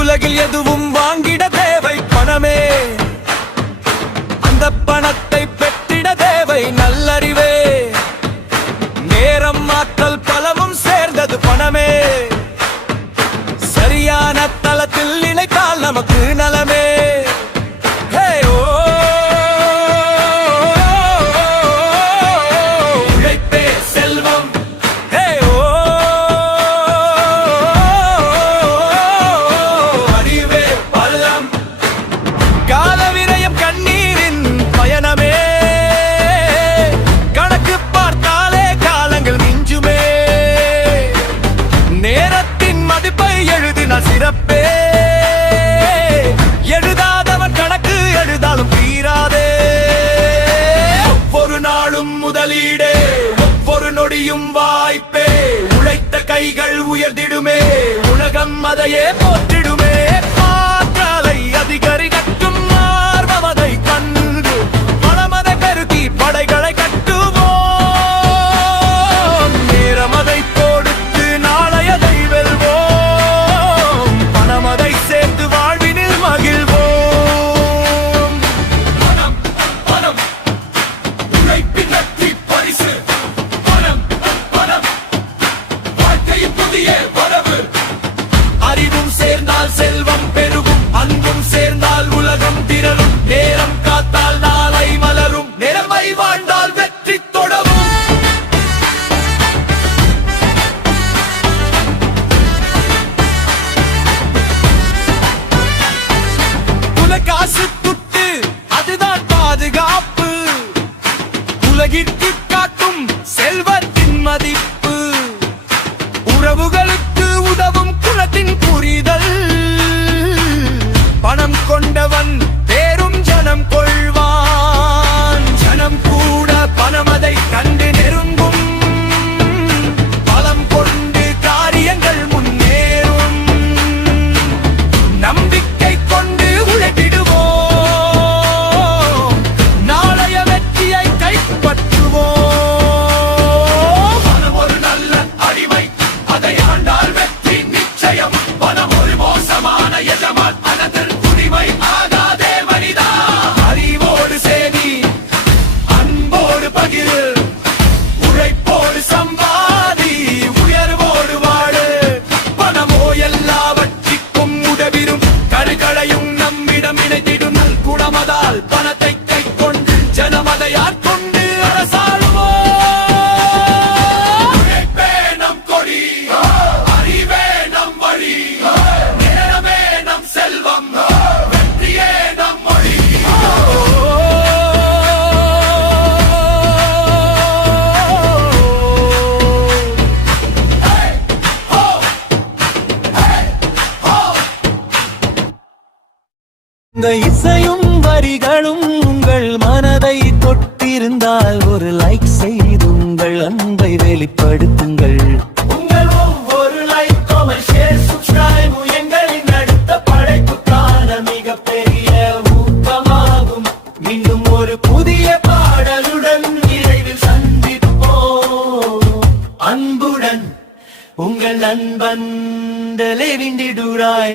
உலகில் எதுவும் வாங்கிட தேவை பணமே, அந்த பணத்தை பெற்றிட தேவை நல்லறிவே. நேரம் ஆற்றல் பலமும் சேர்ந்தது பணமே, சரியான தளத்தில் நினைத்தால் நமக்கு நலமே. சிறப்பே எழுதாதவன் கணக்கு எழுதாலும் தீராதே. ஒவ்வொரு நாளும் முதலீடே, ஒவ்வொரு நொடியும் வாய்ப்பே. உழைத்த கைகள் உயர்ந்திடுமே, உலகம் அதையே போற்றிடுமே. ஆற்றலை அதிகரிக்கும் ஆர்வம் அதை கண்டு பணமதை பெருக்கி படைகளை கட்டுவோம். நேரம் அதை கொடுத்து நாளை அதை வெல்வோம். சேர்ந்து வாழ்வினில் மகிழ்வோம். பணம் பணம் உழைப்பின் வெற்றி பரிசு. பணம் பணம் வாழ்க்கையின் புதிய வரவு. அறிவும் சேர்ந்தால் செல்வம் பெருகும், அன்பும் சேர்ந்தால் உலகம் திரளும். நேரம் காத்தால் நாளை மலரும், நேர்மை வாழ்ந்தால் வெற்றி தொடரும். காசு துட்டு அதுதான் பாதுகாப்பு, உலகிற்கு காட்டும் செல்வத்தின் மதிப்பு. உறவுகளுக்கு உதவும் குலத்தின் புரிதல். பணம் கொண்டவன் பேரும் ஜனம் கொள்வான். ஜனம் கூட பணம் அதை கண்டு நெருங்கும். பலம் கொண்டு காரியங்கள் முன்னேறும். நம்பிக்கை கொண்டு உழைத்திடுவோம். பணத்தை கை கொண்டு ஜனமதை ஆட்கொண்டு அரசாளுவோம். உழைப்பே நம் கொடி, அறிவே நம் வழி. நேரமே நம் செல்வம், வெற்றியே நம் மொழி. இந்த இசையும் வரிகளும் உங்கள் மனதை தொட்டிருந்தால் ஒரு லைக் செய்து உங்கள் அன்பை வெளிப்படுத்துங்கள். உங்கள் ஒவ்வொரு லைக், கமெண்ட், ஷேர், சப்ஸ்கிரைப் எங்களின் அடுத்த படைப்புக்கான மிகப்பெரிய ஊக்கமாகும். மீண்டும் ஒரு புதிய பாடலுடன் விரைவில் சந்திப்போம். அன்புடன் உங்கள் நண்பன் டெலிவிண்டிடுராய்.